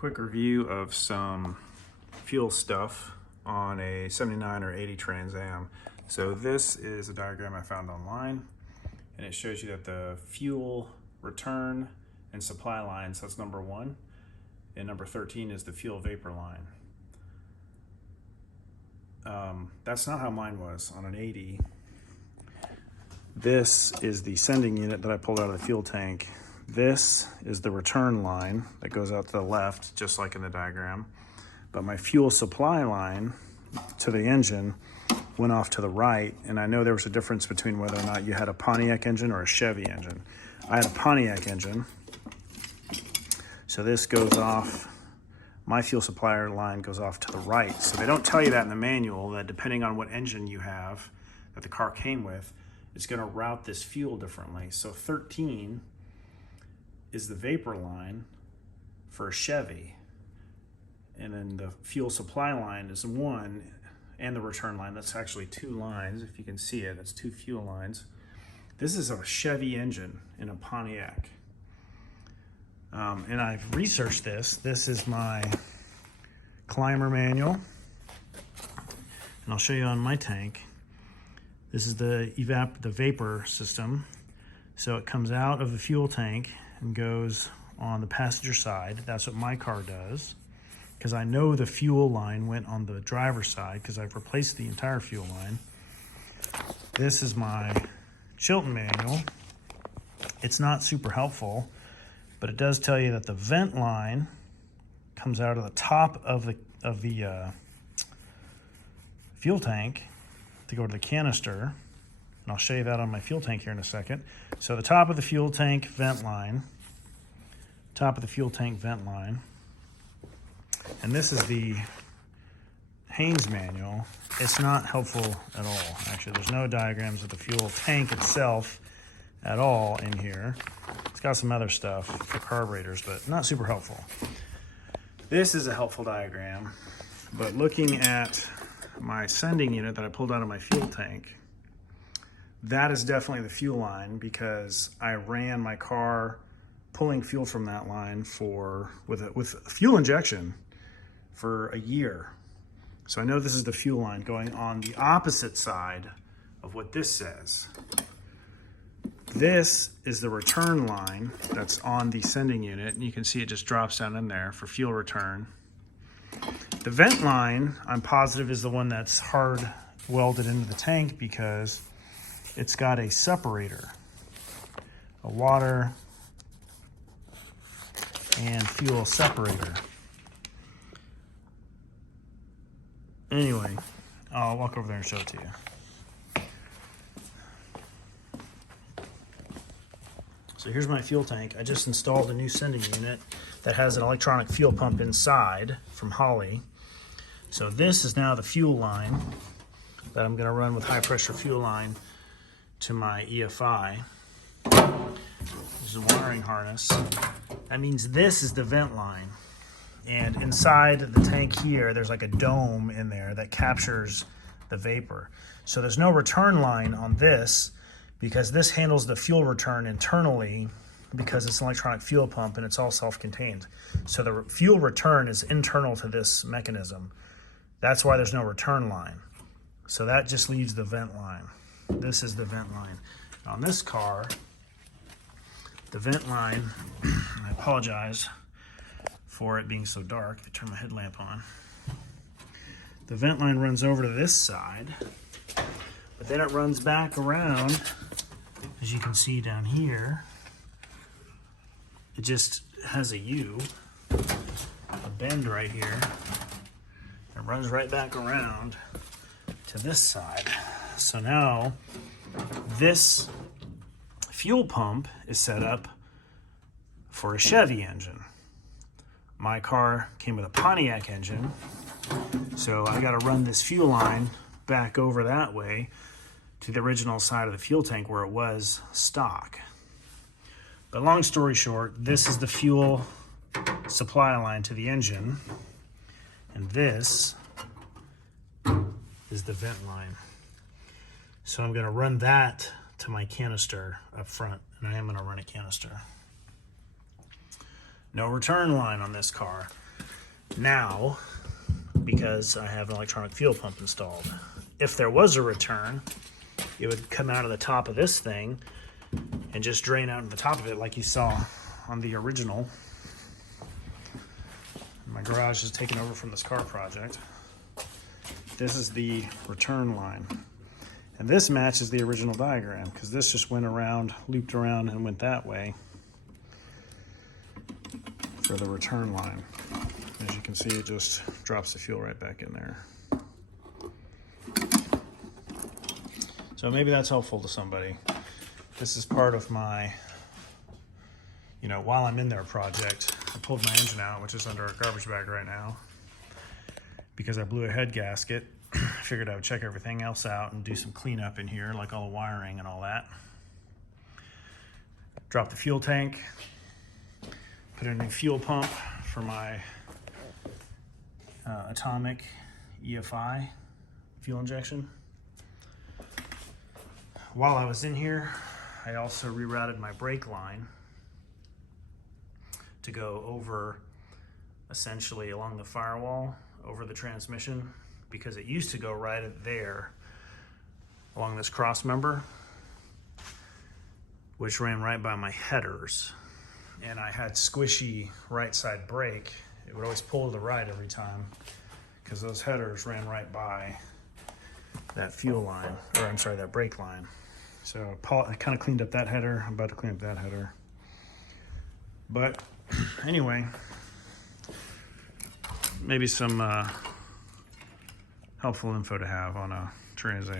quick review of some fuel stuff on a 79 or 80 Trans Am. So this is a diagram I found online, and it shows you that the fuel return and supply lines, that's number 1, and number 13 is the fuel vapor line. That's not how mine was on an 80. This is the sending unit that I pulled out of the fuel tank. This is the return line that goes out to the left, just like in the diagram. But my fuel supply line to the engine went off to the right, and I know there was a difference between whether or not you had a Pontiac engine or a Chevy engine. I had a Pontiac engine, so this goes off, my fuel supply line goes off to the right. So they don't tell you that in the manual, that depending on what engine you have that the car came with, it's gonna route this fuel differently. So 13 is the vapor line for a Chevy, and then the fuel supply line is 1, and the return line, that's actually 2 lines. If you can see it, that's 2 fuel lines. This is a Chevy engine in a Pontiac. And I've researched this. This is my climber manual, and I'll show you on my tank. This is the vapor system. So it comes out of the fuel tank and goes on the passenger side. That's what my car does, because I know the fuel line went on the driver's side because I've replaced the entire fuel line. This is my Chilton manual. It's not super helpful, but it does tell you that the vent line comes out of the top of the fuel tank to go to the canister. And I'll show you that on my fuel tank here in a second. So the top of the fuel tank vent line, and this is the Haynes manual. It's not helpful at all. Actually, there's no diagrams of the fuel tank itself at all in here. It's got some other stuff for carburetors, but not super helpful. This is a helpful diagram, but looking at my sending unit that I pulled out of my fuel tank, that is definitely the fuel line, because I ran my car pulling fuel from that line with fuel injection for a year. So I know this is the fuel line going on the opposite side of what this says. This is the return line that's on the sending unit, and you can see it just drops down in there for fuel return. The vent line, I'm positive, is the one that's hard welded into the tank because it's got a separator, a water and fuel separator. Anyway, I'll walk over there and show it to you. So here's my fuel tank. I just installed a new sending unit that has an electronic fuel pump inside from Holley. So this is now the fuel line that I'm gonna run with high pressure fuel line to my EFI. There's a wiring harness. That means this is the vent line. And inside the tank here, there's like a dome in there that captures the vapor. So there's no return line on this, because this handles the fuel return internally, because it's an electronic fuel pump and it's all self-contained. So the fuel return is internal to this mechanism. That's why there's no return line. So that just leaves the vent line. This is the vent line. On this car, the vent line, I apologize for it being so dark. I turn my headlamp on. The vent line runs over to this side, but then it runs back around, as you can see down here. It just has a U, a bend right here. It runs right back around to this side. So now this fuel pump is set up for a Chevy engine. My car came with a Pontiac engine, so I got to run this fuel line back over that way to the original side of the fuel tank where it was stock. But long story short, this is the fuel supply line to the engine, and this is the vent line. So I'm going to run that to my canister up front, and I am going to run a canister. No return line on this car. now because I have an electronic fuel pump installed. If there was a return, it would come out of the top of this thing and just drain out of the top of it like you saw on the original. My garage is taken over from this car project. This is the return line. And this matches the original diagram because this just went around, looped around, and went that way for the return line. As you can see, it just drops the fuel right back in there. So maybe that's helpful to somebody. This is part of my, while I'm in there project. I pulled my engine out, which is under a garbage bag right now, because I blew a head gasket. I figured I would check everything else out and do some cleanup in here, like all the wiring and all that. Drop the fuel tank, put in a new fuel pump for my Atomic EFI fuel injection. While I was in here, I also rerouted my brake line to go over, essentially along the firewall, over the transmission, because it used to go right there along this cross member, which ran right by my headers. And I had squishy right side brake. It would always pull to the right every time because those headers ran right by that fuel line, or I'm sorry, that brake line. So I kind of cleaned up that header. I'm about to clean up that header. But anyway, maybe some helpful info to have on a Trans Am.